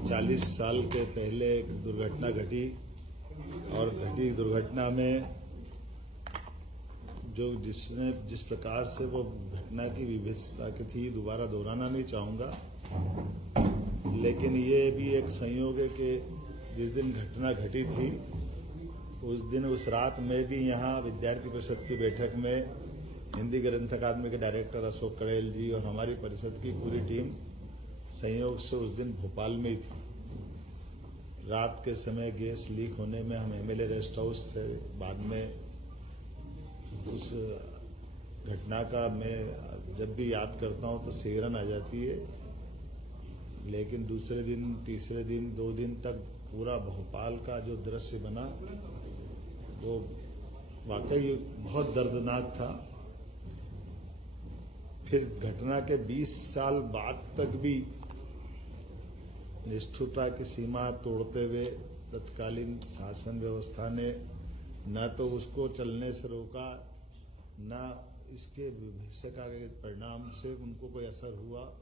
40 साल के पहले एक दुर्घटना घटी और घटी दुर्घटना में जिस प्रकार से वो घटना की विभत्सता की थी दोबारा दोहराना नहीं चाहूँगा, लेकिन ये भी एक संयोग है कि जिस दिन घटना घटी थी उस दिन उस रात में भी यहाँ विद्यार्थी परिषद की बैठक में हिंदी ग्रंथ अकादमी के डायरेक्टर अशोक कड़ेल जी और हमारी परिषद की पूरी टीम संयोग से उस दिन भोपाल में ही थी। रात के समय गैस लीक होने में हम एमएलए रेस्ट हाउस थे। बाद में उस घटना का मैं जब भी याद करता हूं तो सिहरन आ जाती है, लेकिन दूसरे दिन, तीसरे दिन, 2 दिन तक पूरा भोपाल का जो दृश्य बना वो वाकई बहुत दर्दनाक था। फिर घटना के 20 साल बाद तक भी निष्ठुरता की सीमा तोड़ते हुए तत्कालीन शासन व्यवस्था ने न तो उसको चलने से रोका, न इसके भविष्य का परिणाम से उनको कोई असर हुआ।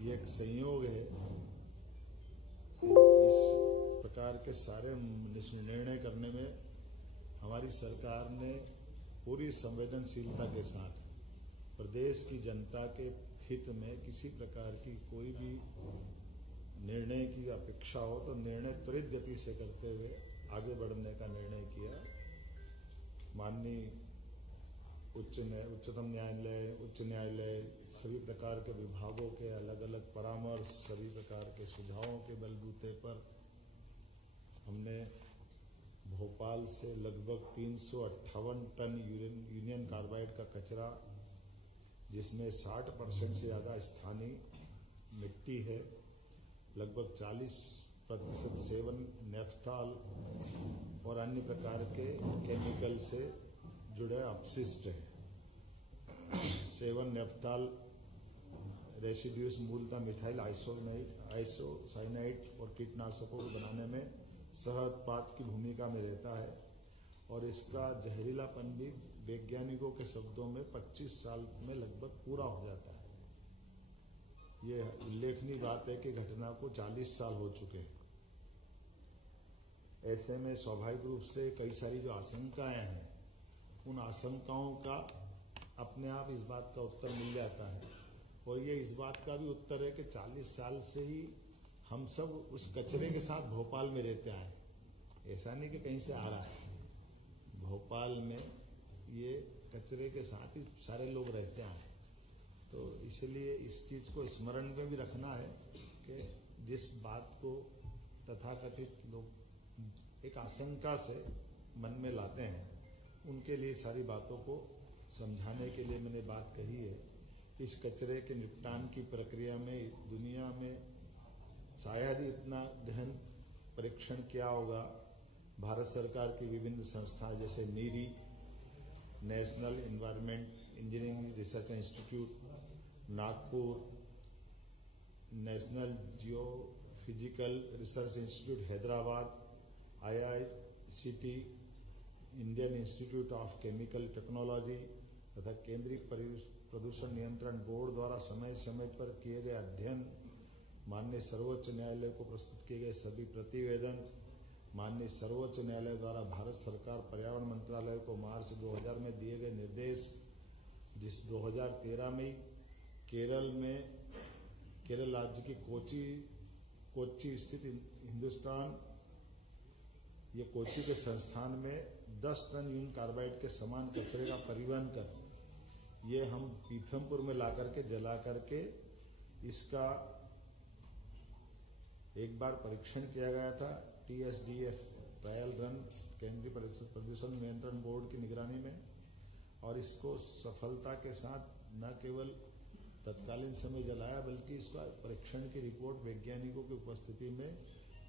ये एक संयोग है कि इस प्रकार के सारे निर्णय करने में हमारी सरकार ने पूरी संवेदनशीलता के साथ प्रदेश की जनता के हित में किसी प्रकार की कोई भी निर्णय की अपेक्षा हो तो निर्णय त्वरित गति से करते हुए आगे बढ़ने का निर्णय किया। माननीय उच्चतम न्यायालय, उच्च न्यायालय, सभी प्रकार के विभागों के अलग अलग परामर्श, सभी प्रकार के सुझावों के बलबूते पर हमने भोपाल से लगभग 358 टन यूनियन कार्बाइड का कचरा, जिसमें 60% से ज्यादा स्थानीय मिट्टी है, लगभग 40% सेवन नेफ्थॉल और अन्य प्रकार के केमिकल से जुड़े अपशिष्ट है। सेवन नेफ्थॉल रेसिड्यूज मूलतः मिथाइल आइसोसाइनाइड और कीटनाशकों को बनाने में सहउत्पाद की भूमिका में रहता है और इसका जहरीलापन भी वैज्ञानिकों के शब्दों में 25 साल में लगभग पूरा हो जाता है। ये उल्लेखनीय बात है कि घटना को 40 साल हो चुके हैं। ऐसे में स्वाभाविक रूप से कई सारी जो आशंकाएं हैं, उन आशंकाओं का अपने आप इस बात का उत्तर मिल जाता है और ये इस बात का भी उत्तर है कि 40 साल से ही हम सब उस कचरे के साथ भोपाल में रहते आए। ऐसा नहीं कि कहीं से आ रहा है, भोपाल में ये कचरे के साथ ही सारे लोग रहते हैं। तो इसलिए इस चीज को स्मरण में भी रखना है कि जिस बात को तथाकथित लोग एक आशंका से मन में लाते हैं, उनके लिए सारी बातों को समझाने के लिए मैंने बात कही है। इस कचरे के निपटान की प्रक्रिया में दुनिया में शायद ही इतना गहन परीक्षण किया होगा। भारत सरकार की विभिन्न संस्थाएं जैसे NEERI, national environment engineering research institute Nagpur, national geophysical research institute Hyderabad, IICT, Indian institute of chemical technology तथा केंद्रीय प्रदूषण नियंत्रण बोर्ड द्वारा समय समय पर किए गए अध्ययन, माननीय सर्वोच्च न्यायालय को प्रस्तुत किए गए सभी प्रतिवेदन, माननीय सर्वोच्च न्यायालय द्वारा भारत सरकार पर्यावरण मंत्रालय को मार्च 2000 में दिए गए निर्देश, जिस 2013 में केरल राज्य की कोच्चि स्थित हिंदुस्तान, ये कोच्चि के संस्थान में 10 टन यूनियन कार्बाइड के समान कचरे का परिवहन कर ये हम पीथमपुर में ला करके जला करके इसका एक बार परीक्षण किया गया था TSDF ट्रायल रन केंद्रीय प्रदूषण नियंत्रण बोर्ड की निगरानी में, और इसको सफलता के साथ न केवल तत्कालीन समय जलाया बल्कि इसका परीक्षण की रिपोर्ट वैज्ञानिकों की उपस्थिति में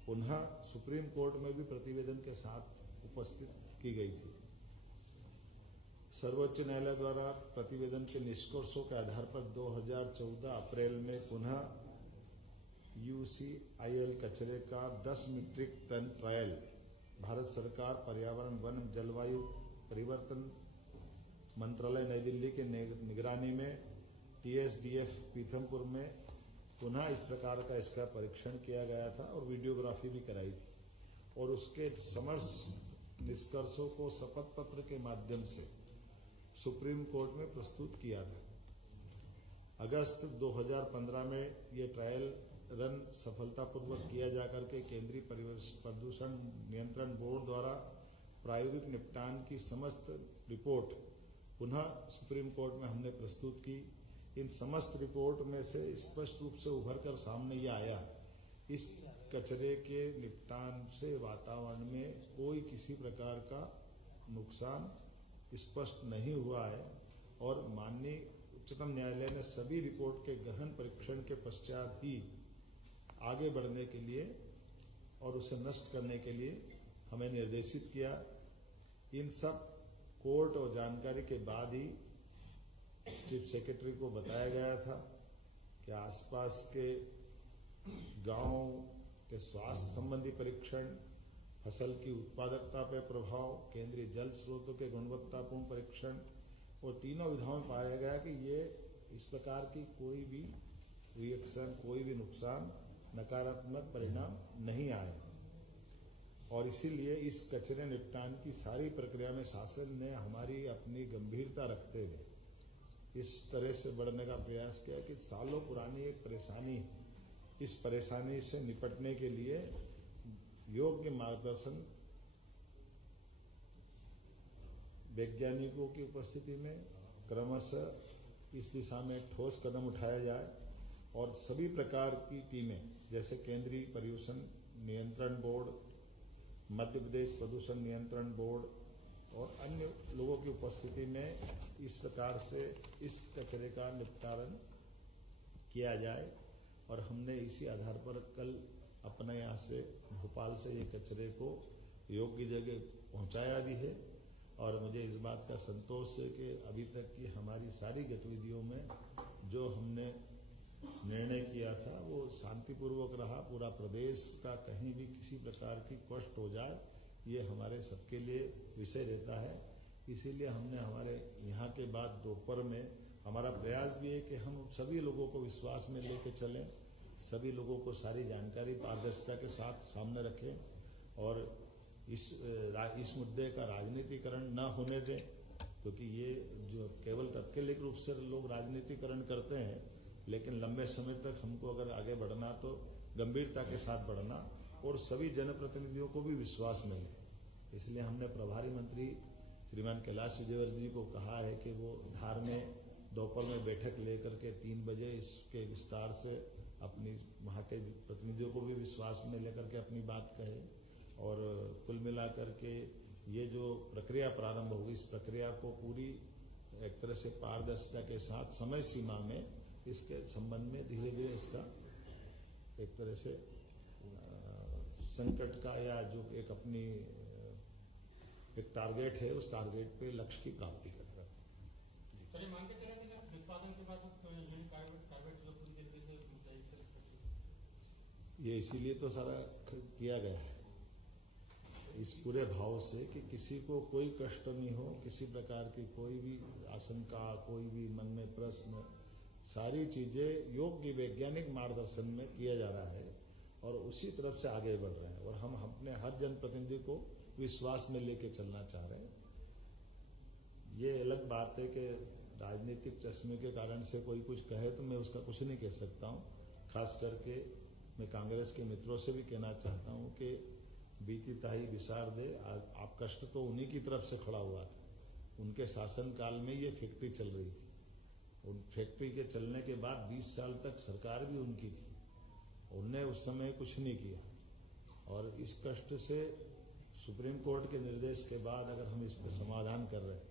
पुनः सुप्रीम कोर्ट में भी प्रतिवेदन के साथ उपस्थित की गई थी। सर्वोच्च न्यायालय द्वारा प्रतिवेदन के निष्कर्षों के आधार पर 2014 अप्रैल में पुनः UCIL कचरे का 10 मीट्रिक टन ट्रायल भारत सरकार पर्यावरण वन जलवायु परिवर्तन मंत्रालय नई दिल्ली के निगरानी में TSDF पीथमपुर में पुनः इस प्रकार का इसका परीक्षण किया गया था और वीडियोग्राफी भी कराई थी और उसके समस्त निष्कर्षों को शपथ पत्र के माध्यम से सुप्रीम कोर्ट में प्रस्तुत किया था। अगस्त 2015 में ये ट्रायल रन सफलतापूर्वक किया जाकर के केंद्रीय प्रदूषण नियंत्रण बोर्ड द्वारा प्रायोगिक निपटान की समस्त रिपोर्ट पुनः सुप्रीम कोर्ट में हमने प्रस्तुत की। इन समस्त रिपोर्ट में से स्पष्ट रूप से उभर कर सामने ये आया, इस कचरे के निपटान से वातावरण में कोई किसी प्रकार का नुकसान स्पष्ट नहीं हुआ है और माननीय उच्चतम न्यायालय ने सभी रिपोर्ट के गहन परीक्षण के पश्चात ही आगे बढ़ने के लिए और उसे नष्ट करने के लिए हमें निर्देशित किया। इन सब कोर्ट और जानकारी के बाद ही चीफ सेक्रेटरी को बताया गया था कि आसपास के गांवों के स्वास्थ्य संबंधी परीक्षण, फसल की उत्पादकता पर प्रभाव, केंद्रीय जल स्रोतों के गुणवत्तापूर्ण परीक्षण और तीनों विधाओं में पाया गया कि ये इस प्रकार की कोई भी रिएक्शन, कोई भी नुकसान, नकारात्मक परिणाम नहीं आए और इसीलिए इस कचरे निपटान की सारी प्रक्रिया में शासन ने हमारी अपनी गंभीरता रखते हुए इस तरह से बढ़ने का प्रयास किया कि सालों पुरानी एक परेशानी, इस परेशानी से निपटने के लिए योग्य मार्गदर्शन वैज्ञानिकों की उपस्थिति में क्रमशः इस दिशा में ठोस कदम उठाया जाए और सभी प्रकार की टीमें जैसे केंद्रीय प्रदूषण नियंत्रण बोर्ड, मध्य प्रदेश प्रदूषण नियंत्रण बोर्ड और अन्य लोगों की उपस्थिति में इस प्रकार से इस कचरे का निपटान किया जाए और हमने इसी आधार पर कल अपने यहाँ से भोपाल से ये कचरे को योग्य जगह पहुंचाया भी है और मुझे इस बात का संतोष है कि अभी तक की हमारी सारी गतिविधियों में जो हमने निर्णय किया था वो शांतिपूर्वक रहा। पूरा प्रदेश का कहीं भी किसी प्रकार की कष्ट हो जाए ये हमारे सबके लिए विषय रहता है। इसीलिए हमने हमारे यहाँ के बाद दोपहर में हमारा प्रयास भी है कि हम सभी लोगों को विश्वास में लेकर चलें, सभी लोगों को सारी जानकारी पारदर्शिता के साथ सामने रखें और इस मुद्दे का राजनीतिकरण न होने दें, क्योंकि ये जो केवल तात्कालिक रूप से लोग राजनीतिकरण करते हैं, लेकिन लंबे समय तक हमको अगर आगे बढ़ना तो गंभीरता के साथ बढ़ना और सभी जनप्रतिनिधियों को भी विश्वास में लें। इसलिए हमने प्रभारी मंत्री श्रीमान कैलाश विजयवर्गीय जी को कहा है कि वो धार में दोपहर में बैठक लेकर के 3 बजे इसके विस्तार से अपनी वहाँ के प्रतिनिधियों को भी विश्वास में लेकर के अपनी बात कहे और कुल मिलाकर के ये जो प्रक्रिया प्रारंभ होगी इस प्रक्रिया को पूरी एक तरह से पारदर्शिता के साथ समय सीमा में इसके संबंध में धीरे धीरे इसका एक तरह से संकट का या जो एक अपनी एक टारगेट है उस टारगेट पे लक्ष्य की प्राप्ति करेगा। सर, ये मान के चला कि सर निष्पादन के बाद प्राइवेट जो पूरी तरीके से ये इसीलिए तो सारा किया गया है इस पूरे भाव से कि किसी को कोई कष्ट नहीं हो, किसी प्रकार की कोई भी आशंका, कोई भी मन में प्रश्न, सारी चीजें योग्य वैज्ञानिक मार्गदर्शन में किया जा रहा है और उसी तरफ से आगे बढ़ रहे हैं और हम अपने हर जनप्रतिनिधि को विश्वास में लेके चलना चाह रहे हैं। ये अलग बात है कि राजनीतिक चश्मे के कारण से कोई कुछ कहे तो मैं उसका कुछ नहीं कह सकता हूँ। खास करके मैं कांग्रेस के मित्रों से भी कहना चाहता हूँ कि बीती ताही विसार दे, आप कष्ट तो उन्हीं की तरफ से खड़ा हुआ था। उनके शासन काल में ये फैक्ट्री चल रही थी। उन फैक्ट्री के चलने के बाद 20 साल तक सरकार भी उनकी थी, उनने उस समय कुछ नहीं किया और इस कष्ट से सुप्रीम कोर्ट के निर्देश के बाद अगर हम इस पर समाधान कर रहे हैं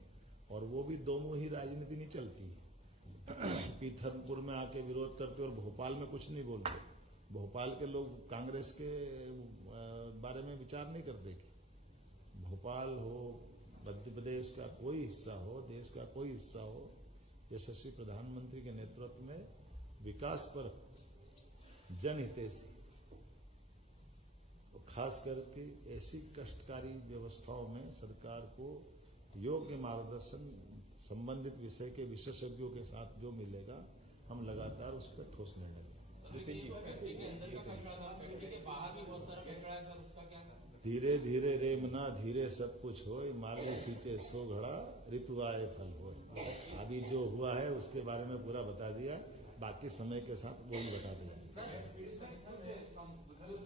और वो भी दो मुंही राजनीति नहीं चलती है। पीथमपुर में आके विरोध करते और भोपाल में कुछ नहीं बोलते। भोपाल के लोग कांग्रेस के बारे में विचार नहीं करते कि भोपाल हो, मध्य प्रदेश का कोई हिस्सा हो, देश का कोई हिस्सा हो, यशस्वी प्रधानमंत्री के नेतृत्व में विकास पर जनहितैषी तो खास करके ऐसी कष्टकारी व्यवस्थाओं में सरकार को योग्य मार्गदर्शन संबंधित विषय के विशेषज्ञों के साथ जो मिलेगा हम लगातार उस पर ठोस निर्णय लेंगे। फैक्ट्री के अंदर का कचरा था, फैक्ट्री के बाहर भी बहुत सारा कचरा है सर, उसका क्या? धीरे धीरे रेमना धीरे सब कुछ हो, मार्ग सींचे सो घड़ा ऋतु आए फल हो। अभी जो हुआ है उसके बारे में पूरा बता दिया, बाकी समय के साथ वो भी बता दिया।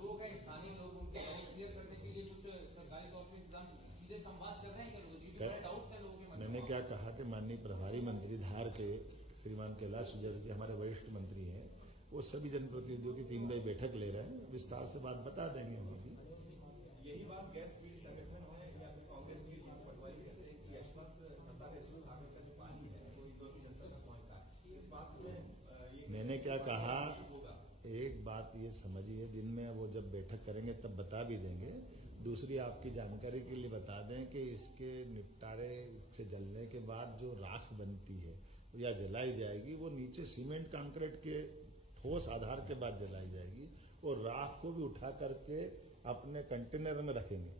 लोग हैं स्थानीय लोग, उनके डाउट क्लियर करने के लिए कुछ सरकारी तौर पे इंतजाम सीधे संवाद कर रहे हैं क्या? डाउट है लोगों के। मैंने क्या कहा कि माननीय प्रभारी मंत्री धार के श्रीमान कैलाश विजय जी हमारे वरिष्ठ मंत्री हैं, वो सभी जनप्रतिनिधियों की 3 बजे बैठक ले रहे हैं, विस्तार से बात बता देंगे उन्हें भी। यही बात गैस फील्ड संगठन है या फिर कांग्रेस की पटवारी कहते हैं कि यशवंत सत्तारेश्वर सागर का जो पानी है वो इंदौर की जनता तक पहुंचता है। इस बात में मैंने क्या कहा, एक बात ये समझिए, दिन में वो जब बैठक करेंगे तब बता भी देंगे। दूसरी आपकी जानकारी के लिए बता दें कि इसके निपटारे से जलने के बाद जो राख बनती है या जलाई जाएगी, वो नीचे सीमेंट कंक्रीट के ठोस आधार के बाद जलाई जाएगी और राख को भी उठा करके अपने कंटेनर में रखेंगे।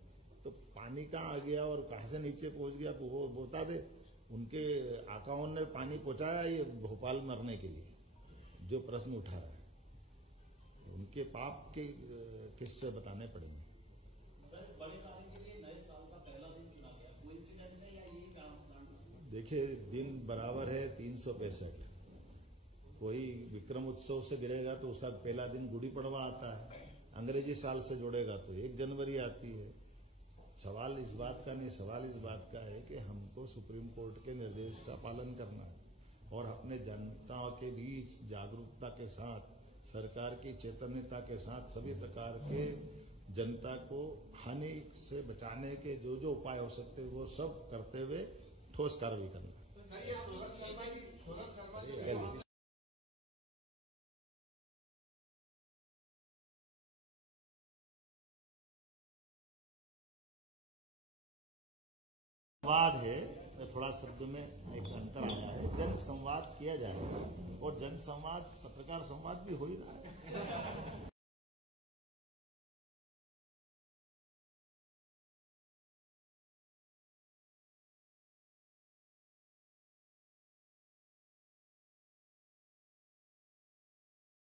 तो पानी कहाँ आ गया और कहाँ से नीचे पहुंच गया वो बता दे। उनके आकाओं ने पानी पहुंचाया ये भोपाल मरने के लिए, जो प्रश्न उठा रहा है उनके पाप के किस्से बताने पड़ेंगे। सर, इस बड़े कार्य के लिए नए साल का पहला दिन चुना गया, कोइंसिडेंस है या यही काम? देखिए, दिन बराबर है 365। कोई विक्रम उत्सव से गिरेगा तो उसका पहला दिन गुड़ी पड़वा आता है, अंग्रेजी साल से जोड़ेगा तो 1 जनवरी आती है। सवाल इस बात का नहीं, सवाल इस बात का है कि हमको सुप्रीम कोर्ट के निर्देश का पालन करना है और अपने जनता के बीच जागरूकता के साथ, सरकार की चैतन्यता के साथ सभी प्रकार के जनता को हानि से बचाने के जो जो उपाय हो सकते हैं वो सब करते हुए ठोस कार्रवाई करना। संवाद है, थोड़ा शब्द में एक अंतर आया है। जन संवाद किया जाएगा और जन संवाद पत्रकार संवाद भी हो ही रहा है।